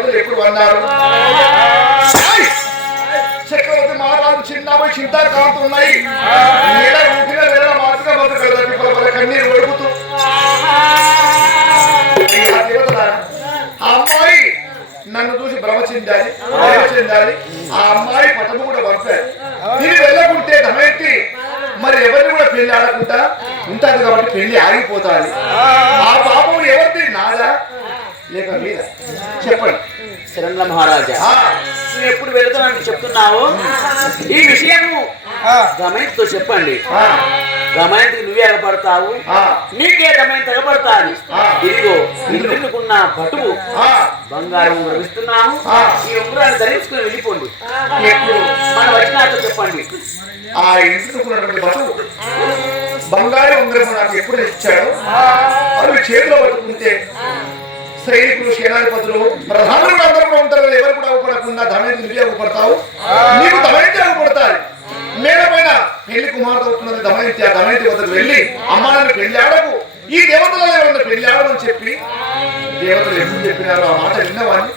దేవతలు ఎప్పుడు అన్నారు చక్రవర్తి మహారాజు చిన్నపోయి చింతా కాంతున్నాయి నెల ఊపిన వేళ మాత్రమే బతుకల కన్నీరు ఒడుపుతూ ఆ అమ్మాయి నన్ను చూసి భ్రమ చెందాలి ఆ అమ్మాయి పటము కూడా పంపారు నేను వెళ్ళకుంటే ధనెత్తి మరి ఎవరిని కూడా పెళ్లి ఆడకుండా ఉంటారు కాబట్టి పెళ్లి ఆగిపోతాది ఆ పాపం ఎవరిది నాదా లేక మీద చెప్పండి శరణ్ల మహారాజా నువ్వు ఎప్పుడు వెళుతానని చెప్తున్నావు ఈ విషయము దమయంతితో చెప్పండి దమయంతికి నువ్వే ఎగపడతావు నీకే దమయంతి ఎగపడతాను ఇదిగో ఇల్లుకున్న పటువు బంగారం ఇస్తున్నాము ఈ ఉంగరాన్ని ధరించుకుని వెళ్ళిపోండి మన వచ్చినాక చెప్పండి ఆ ఇంటికున్నటువంటి బతువు బంగారు ఉంగరం నాకు ఎప్పుడు ఇచ్చాడు అవి చేతిలో పట్టుకుంటే సైనికులు సేనాధిపతులు ప్రధానులు అందరూ కూడా ఉంటారు ఎవరు కూడా అవ్వపడకుండా దమయంతి నువ్వే అవ్వపడతావు నీకు దమయంతి అవ్వపడతాయి మేడపైన పెళ్లి కుమార్తె అవుతున్నది దమయంతి ఆ దమయంతి వద్దకు వెళ్ళి అమ్మాయిని పెళ్లి ఆడకు ఈ దేవతలలో ఎవరన్నా పెళ్లి ఆడమని చెప్పి దేవతలు ఎందుకు చెప్పినారు ఆ మాట విన్నవాడిని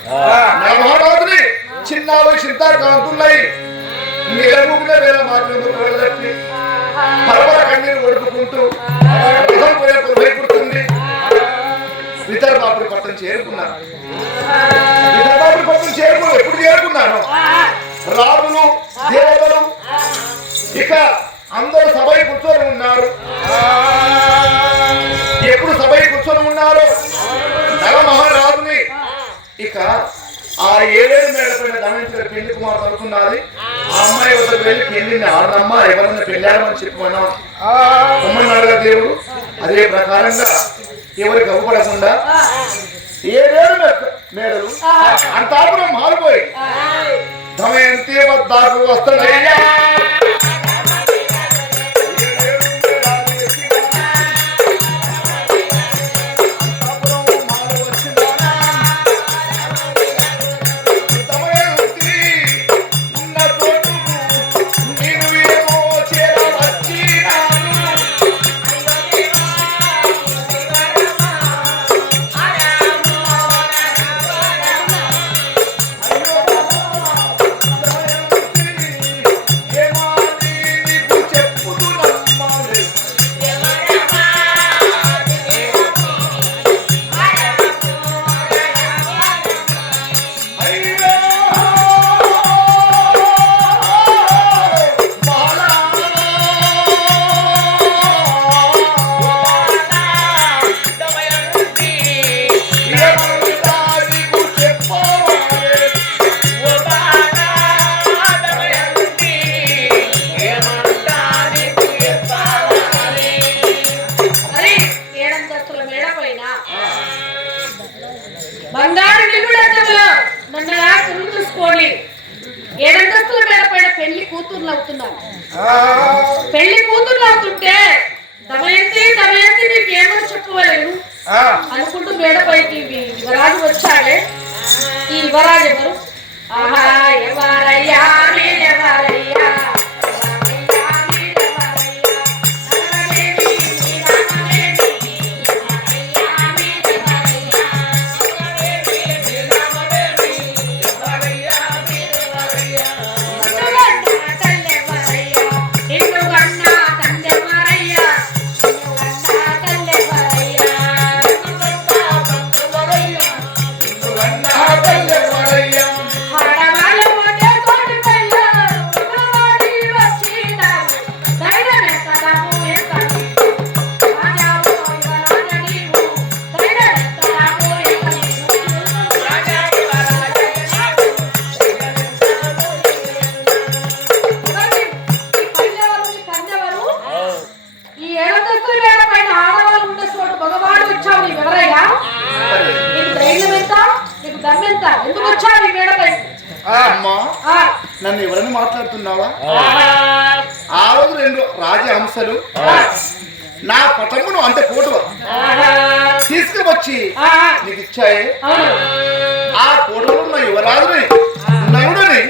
నా మహారాజుని చిన్న చింతా కాంతున్నాయి నిలబుకునే వేళ మాత్రం తప్పి పరవర కన్నీరు ఒడుపుకుంటూ భయపడుతుంది విదర్భాపురి పట్టణం చేరుకున్నాను విదర్భాపురి పట్టణం ఎప్పుడు చేరుకున్నాను రాజులు దేవతలు ఇక అందరూ సభై కూర్చొని ఉన్నారు ఎప్పుడు సభై కూర్చొని ఉన్నారు నల మహారాజుని ఇక ఆ 7 మేడపైన దమయంతి పెళ్లి కుమార్తె అవుతున్నది ఆ అమ్మాయి వద్దకు వెళ్ళి పెళ్లిని ఆడమ్మా ఎవరన్నా పెళ్ళారని చెప్పమన్నా ఉమ్మన్నాడుగా దేవుడు అదే ప్రకారంగా ఎవరికి అవ్వపడకుండా 7 మేడలు అంతాపురం మారిపోయి దమయంతి వద్దకు వస్తాడయ్యా బంగారు నిలుడంలో నన్ను తిరుగు చూసుకోండి 7 అంతస్తుల మేడపైన పెళ్లి కూతుర్లు అవుతున్నాను పెళ్లి కూతుర్లు అవుతుంటే దమయంతి దమయంతి నీకేమని చెప్పవలేను అనుకుంటూ మేడపైకి యువరాజు వచ్చాడే ఈ యువరాజు ఎవరు ఆహా ఎవరయ్యా మీరెవరయ్యా నన్ను ఎవరని మాట్లాడుతున్నావా ఆ రోజు 2 రాజహంసలు నా పటమును అంటే ఫోటో తీసుకువచ్చి నీకు ఇచ్చాయే ఆ ఫోటోలో ఉన్న యువరాజుని నలుడని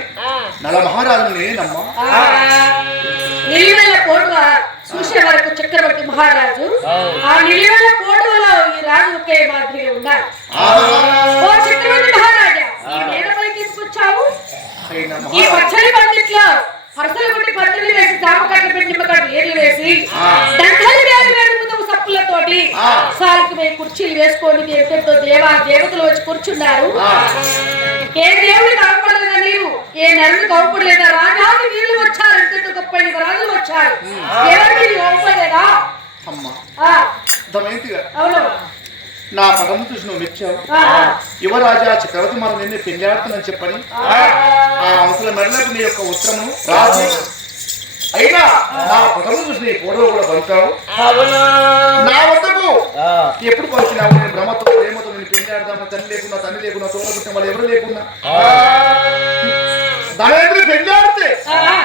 నల మహారాజుని నమ్మా నిలివెల్ల కోట చూసే వరకు చక్రవర్తి మహారాజు ఆ నిలివెల్ల కోటలో ఈ రాజు ఒకే మాదిరిగా ఉన్నారు ఓ చక్రవర్తి మహారాజా ఈ పచ్చడి పందిట్లో హర్సలు కొట్టి పచ్చడి వేసి జామకట్ల పెట్టి నిమ్మకట్ల నీళ్లు వేసి దండలు వేరు వేరు ముందు సప్పులతోటి సాలుకు పోయి కుర్చీలు వేసుకొని ఎంతో దేవతలు వచ్చి కూర్చున్నారు. ఏ దేవుడికి అవపడలేదా నీవు? ఏ నరుడికి అవపడలేదా? రాజాకి వీళ్ళు వచ్చారు, ఎంతో గొప్ప రాజులు వచ్చారు, ఎవరికి అవపడలేదా? అవును, నా పదము చూసి నువ్వు మెచ్చావు. యువరాజా చక్రవర్తి మనం నిన్ను పెళ్ళాడుతుందని చెప్పని ఆ అవసర మెడలకు నీ యొక్క ఉత్తరము రాసి అయినా నా పదము చూసి నీ ఫోటో కూడా పంపావు. నా వద్దకు ఎప్పుడు పంపినావు? నేను భ్రమతో ప్రేమతో నేను పెళ్ళాడదామా, తండ్రి లేకున్నా తోడ పుట్టిన వాళ్ళు ఎవరు లేకున్నా ధనేంద్రుడు పెళ్ళాడితే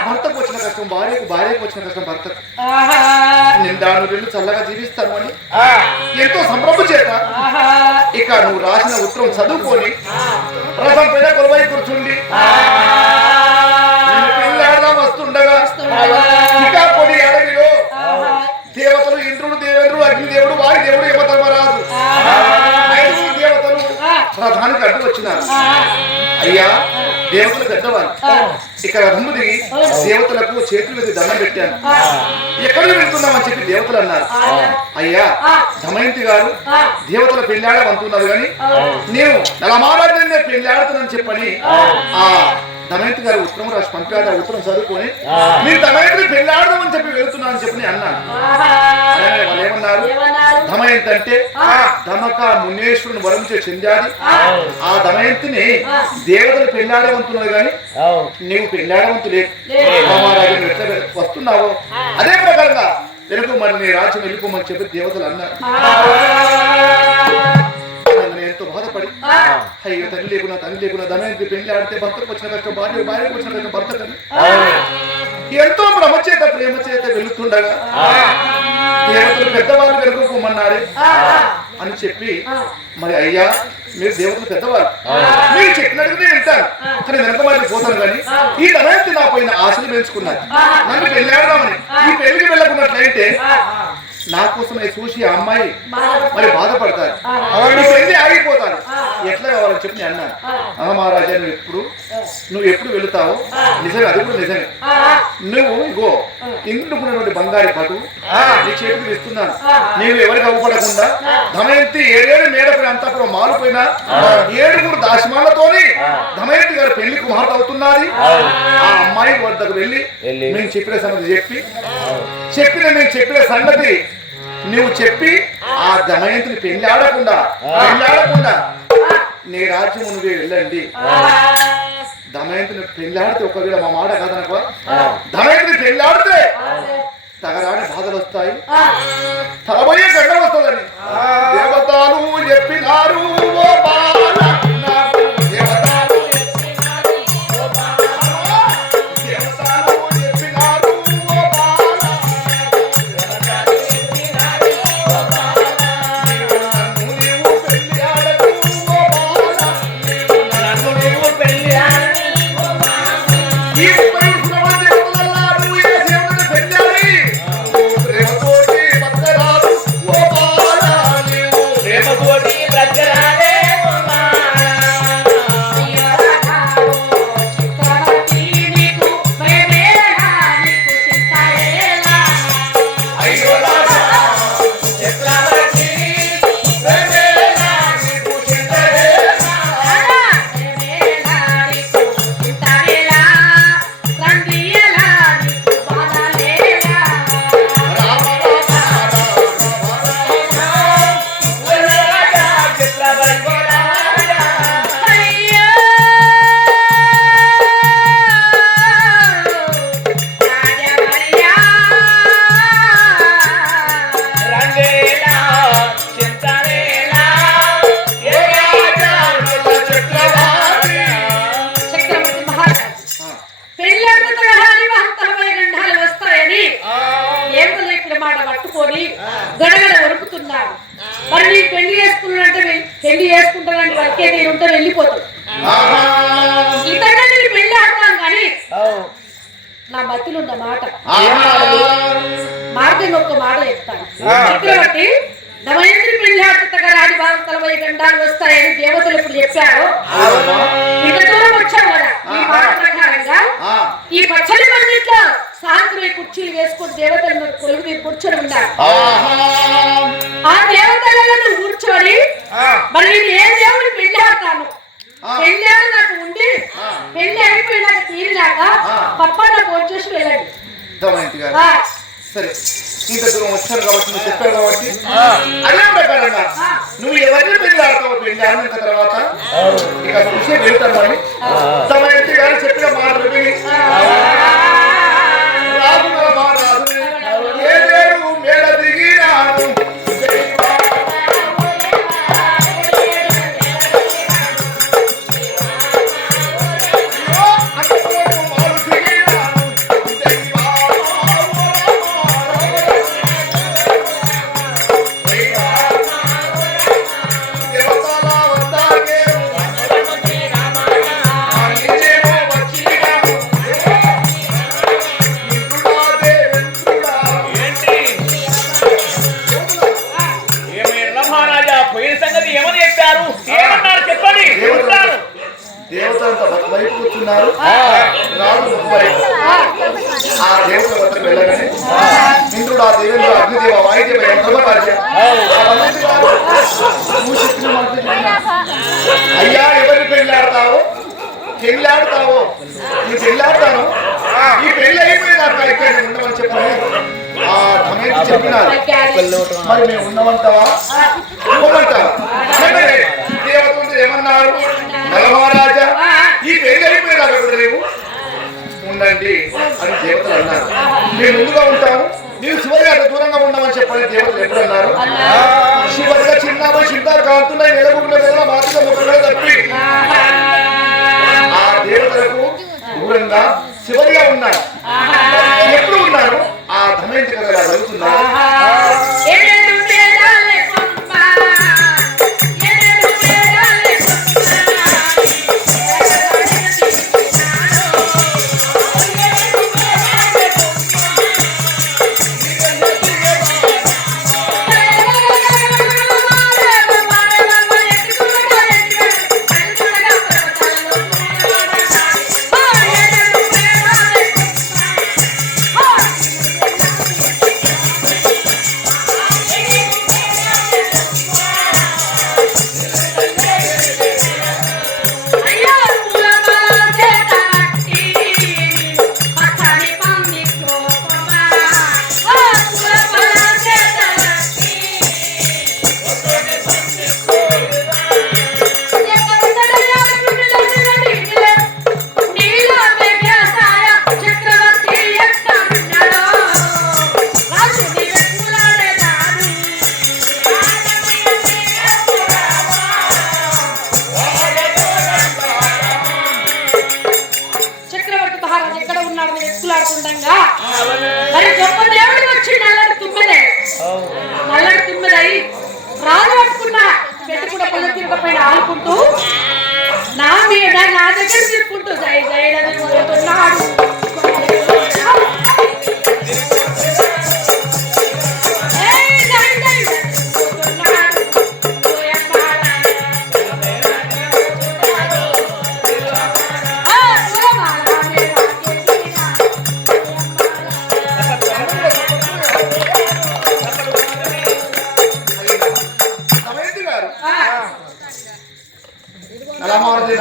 భర్తకు వచ్చిన కష్టం భార్యకు వచ్చిన కష్టం భర్తకు. నేను దాని రెండు చల్లగా జీవిస్తాను అని ఎంతో సంభ్రమ చేత ఇక నువ్వు రాసిన ఉత్తరం చదువుకొని రథం పైన కొలువై కూర్చుండి పెళ్ళాడదాం వస్తుండగా ఇక కొన్ని అడవిలో దేవతలు ఇంద్రుడు, దేవేంద్రుడు, అగ్నిదేవుడు, వారి దేవుడు, యమధర్మరాజు ఐదుగురు దేవతలు రథానికి అడ్డు వచ్చినారు. అయ్యా దేవతలు పెద్దవారు, ఇక్కడ రథము దిగి దేవతలకు చేతులు వేసి దండం పెట్టాను. ఎక్కడికి వెళ్తున్నామని చెప్పి దేవతలు అన్నారు. అయ్యా దమయంతి గారు దేవతల పెళ్ళాడమంటున్నారు కానీ నేను నలమారాజునే పెళ్ళాడుతున్నాను చెప్పని ఆ దమయంతి గారు ఉత్తరం రాసి పంపాడు. ఉత్తరం చదువుకొని మీరు దమయంతిని పెళ్ళాడదామని చెప్పి వెళ్తున్నానని చెప్పి అన్నాను. వాళ్ళు ఏమన్నారు? దమయంతి అంటే దమక మునేశ్వరుని వరంచే చెందాది. ఆ దమయంతిని దేవతలు పెళ్ళాడవంతున్నారు కానీ నీవు పెళ్ళాడవంతు లేదు. రామారాజు ఎట్లా వస్తున్నావో అదే ప్రకారంగా వెనుక మరి నీ రాజ్యం వెళ్ళిపోమని చెప్పి దేవతలు అన్నారు. ఎంతో బాధపడి అయ్యో తల్లి లేకున్నా దమయంతి పెళ్లి ఆడితే భర్తకు వచ్చిన కష్టం భార్యకు వచ్చిన కష్టం భర్తకు ఎంతో భ్రమచేత ప్రేమ చేత వెళుతుండగా దేవతలు పెద్దవాళ్ళు వెనుకోమన్నారే అని చెప్పి మరి అయ్యా మీరు దేవతలు పెద్దవాళ్ళు, మీరు చెప్పినట్టుగా నేను వింటాను కానీ వెనక మరి పోతాను కానీ ఈ దమయంతి నా పైన ఆశలు పెంచుకున్నారు. నన్ను పెళ్ళాడదామని ఈ పెళ్లికి వెళ్ళకున్నట్లయితే నా కోసం చూసి ఆ అమ్మాయి మరి బాధపడతారు, పెళ్లి ఆగిపోతారు, ఎట్లా కావాలని చెప్పి నేను అన్నాను. మహారాజా నువ్వు ఎప్పుడు వెళుతావు నిజమే, అది కూడా నిజమే. నువ్వు ఇగో ఇందుకున్నటువంటి బంగారు పటు నీ చేతికి ఇస్తున్నాను. నీవు ఎవరికి అవ్వపడకుండా దమయంతి ఏడేడు మేడపై అంతపురం మారిపోయినా 7 దాశమాలతోని దమయంతి గారు పెళ్లి కుమార్తె అవుతున్నది. ఆ అమ్మాయి వద్దకు వెళ్ళి మేము చెప్పిన సంగతి నేను చెప్పిన సంగతి నువ్వు చెప్పి ఆ దమయంతిని పెళ్ళాడకుండా నీ రాజ్యం నువ్వే వెళ్ళండి. దమయంతిని పెళ్ళాడితే ఒకవేళ మా మాట కాదనక దమయంతిని పెళ్ళాడితే తగరాని బాధలు వస్తాయి, తలబోయే గడ్డ వస్తుందని దేవతలు చెప్పినారు. గడగడ వరుపుతున్నాడు. మరి నీ పెళ్లి చేసుకుంటానంటే వరకే నేను ఉంటే వెళ్ళిపోతాడు. ఇతరులు నేను పెళ్లి ఆడతాను కానీ నా మధ్యలో ఉన్న మాట మార్గం ఒక్క మాట చెప్తాను. చక్రవర్తి దమయంతి పెళ్లి ఆడుతగా రాజభాగం 40 గంటలు వస్తాయని దేవతలు ఇప్పుడు చెప్పారు. ఇంత దూరం వచ్చావు కదా ఈ మాట ప్రకారంగా ఈ పచ్చడి మందిట్లో సాయంత్రం కుర్చీలు వేసుకొని దేవతలను కొలువు మీద కూర్చొని ఉన్నారు. ఆ దేవతలను కూర్చొని మరి నేను ఏ దేవుడిని పెళ్లి ఆడతాను, పెళ్లి నాకు ఉండి పెళ్లి అయిపోయినాక తీరినాక పప్పన్న ఫోన్ చేసి వెళ్ళండి. సరే, ఇంత దూరం వచ్చాను కాబట్టి నువ్వు చెప్పావు కాబట్టి అదే ప్రకారంగా నువ్వు ఎవరిని పెళ్లి ఆడతావు, పెళ్లి ఆడిన తర్వాత ఇక చూసే వెళ్తాను అని తమ ఇంటి గారు చెప్పిన మాటలు విని రాజు రాజు ఏదేరు మేడ దిగినాను దేవతంతా వైపు కూర్చున్నారు. రాజు వైపు ఆ దేవత వద్దకు వెళ్ళగానే ఇంద్రుడు ఆ దేవేంద్ర అగ్నిదేవ వాయుదేవ యంత్రమ అయ్యా ఎవరిని పెళ్ళాడతావు, పెళ్ళాడతావు, నువ్వు పెళ్ళాడతాను, ఈ పెళ్లి అయిపోయినాక ఇక్కడ ఉండమని చెప్పని ఆ సమయంలో చెప్పినారు. మరి మేము ఉండమంటావా ఉండమంటావా? దేవత ఏమన్నారు, నలమహారాజా ఈ పెళ్లి అయిపోయినాక లేవు ఉండండి అని దేవతలు అన్నారు. మేము ముందుగా ఉంటాము, నీవు శివరిగా దూరంగా ఉండమని చెప్పని దేవతలు ఎప్పుడు అన్నారు. శివరిగా చిన్నమని చింతారు కాలుతున్నాయి, నిలబుకున్న పిల్లల మాతృక ముఖంగా తప్పి ఆ దేవతలకు దూరంగా శివరిగా ఉన్నారు. ఎప్పుడు ఉన్నారు ఆ ధమయంతి కథ జరుగుతున్నారు. మరి గొప్ప దేవుడు వచ్చి నల్లటి తుమ్మెదై రాజు పట్టుకున్న పెట్టి కూడా పళ్ళు తిరగపైన ఆడుకుంటూ నా మీద నా దగ్గర తిరుక్కుంటూ జై జైడని కోరుతున్నాడు.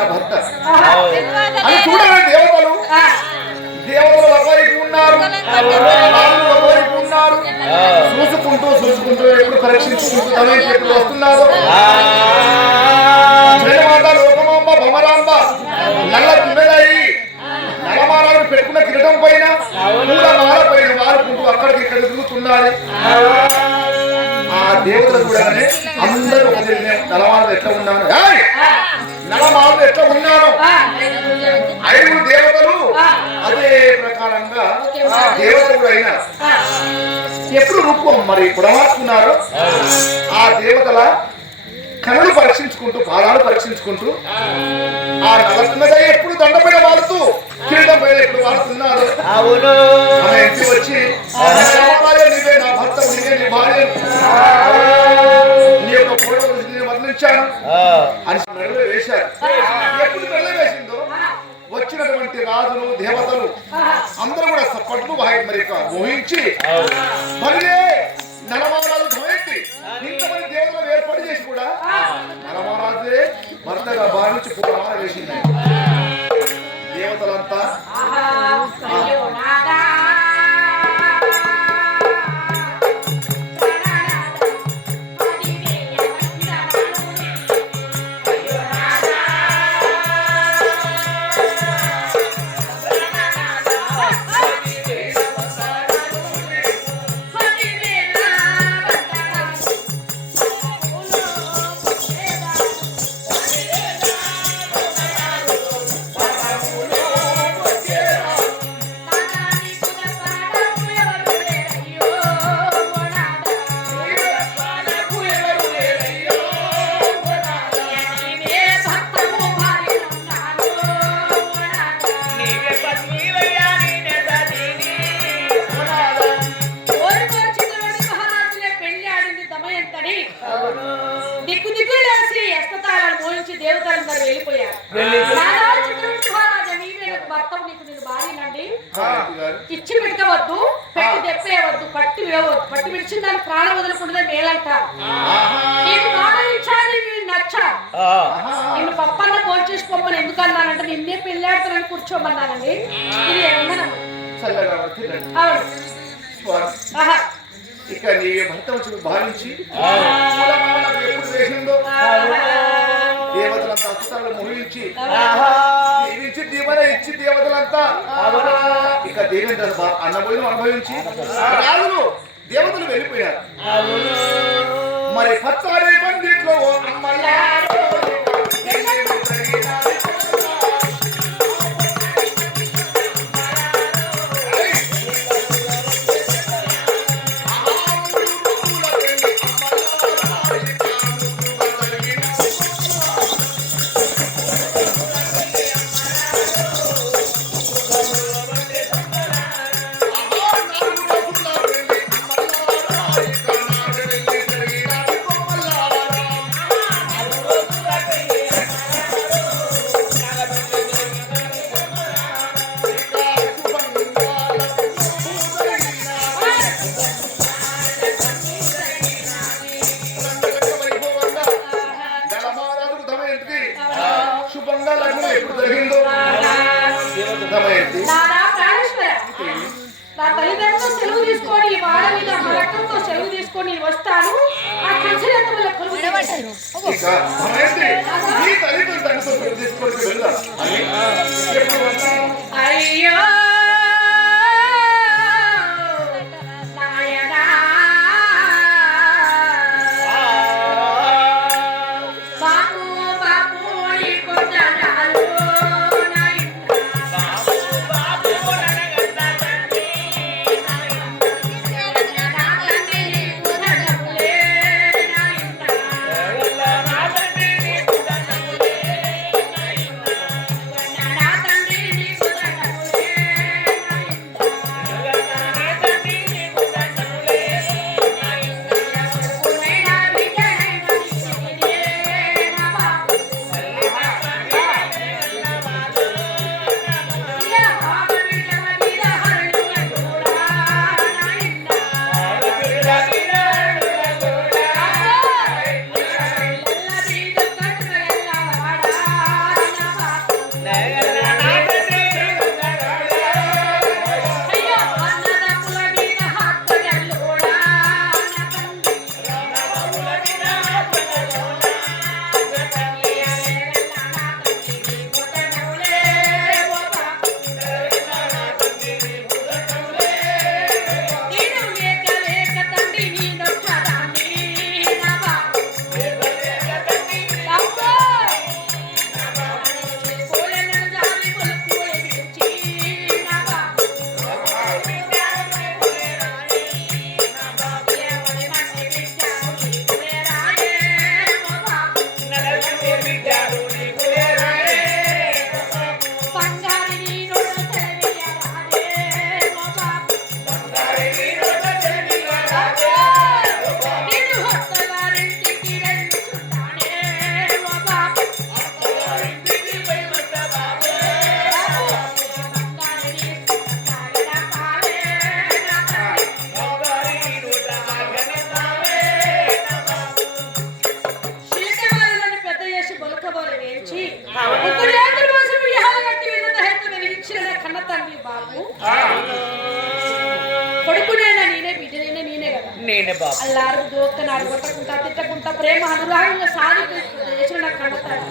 భర్త అని చూడాలి. దేవతలు ఒకవైపు ఉన్నారు, ఒకవైపు ఉన్నారు. చూసుకుంటూ ఎప్పుడు పరీక్షించుకుంటూ తమేంటి ఎప్పుడు వస్తున్నారు. జయమాత లోకమాంబ భమరాంబ నల్ల తుమ్మెదయి నలమాలను పెట్టుకున్న కిరీటం పైన పూలమాల పైన వారుకుంటూ అక్కడికి ఇక్కడ తిరుగుతున్నారు. ఆ దేవతలు చూడగానే అందరూ ఒక నలమాలు ఎట్లా ఉన్నాను, నలమాలు ఎట్లా ఉన్నాను. 5 దేవతలు అదే ప్రకారంగా దేవతలు అయినారు. ఎప్పుడు రూపం మరి పొడవాసుకున్నారు. ఆ దేవతల కనులు పరీక్షించుకుంటూ పాదాలు పరీక్షించుకుంటూ ఆ నలకున్నద ఎప్పుడు దండపైన వాడుతూ కిరీటం పైన ఎప్పుడు వాడుతున్నారు. ఆమె ఇంటికి వచ్చి నీవే నా భర్త, నీవే నీ భార్య, నీ యొక్క ఫోటో వర్ణించాను అని మెడలో వేశారు. ఎప్పుడు మెడలో వేసిందో వచ్చి వచ్చినటువంటి రాజులు దేవతలు అందరూ కూడా పట్లు మరి మోహించి మళ్ళీ నలమహారాజు ధమయంతి ఇంతమంది దేవతలు ఏర్పాటు చేసి కూడా నలమహారాజే భర్తగా భావించి పురాణ వేసింది. దేవతలంతా దిక్కు దిక్కులు లేసి ఎస్తతాలను మోయించి దేవతలందరూ వెళ్ళిపోయారు. భర్తం నీకు నేను భార్యనండి, ఇచ్చి పెట్టవద్దు, పెట్టి తెప్పేయవద్దు, పట్టి వేయవద్దు, పట్టి విడిచిన దాన్ని ప్రాణం వదలకుండా మేలంటారు. నీకు మాటలు ఇచ్చాను, నేను నచ్చాను, నిన్ను పప్పన్న ఫోన్ చేసుకోమని ఎందుకు అన్నానంటే నిన్నే పెళ్ళాడుతానని కూర్చోమన్నానండి. ఇది ఏమన్నా ఇక నీ భర్త వచ్చి భావించి ఎప్పుడు వేసిందో దేవతలంతా అస్త్రాలు మోహించి దీవించి దీవెన ఇచ్చి దేవతలంతా ఇక దేవేంద్ర అన్నభోజనం అనుభవించి రాజులు దేవతలు వెళ్ళిపోయారు. మరి పచ్చారే పండిట్లో శుభంగా లగ్నం ఎప్పుడు జరిగిందో నా తల్లిదండ్రులు సెలవు తీసుకొని వాడ మీద రక్తంతో సెలవు తీసుకొని వస్తాను. ఆ అయ్యో నేనే బాబు. అల్లారు దోక్కనాడు కొట్టకుంటా తిట్టకుంటా ప్రేమ అనురాగంగా సాగి చేసిన నాకు కడతాడు.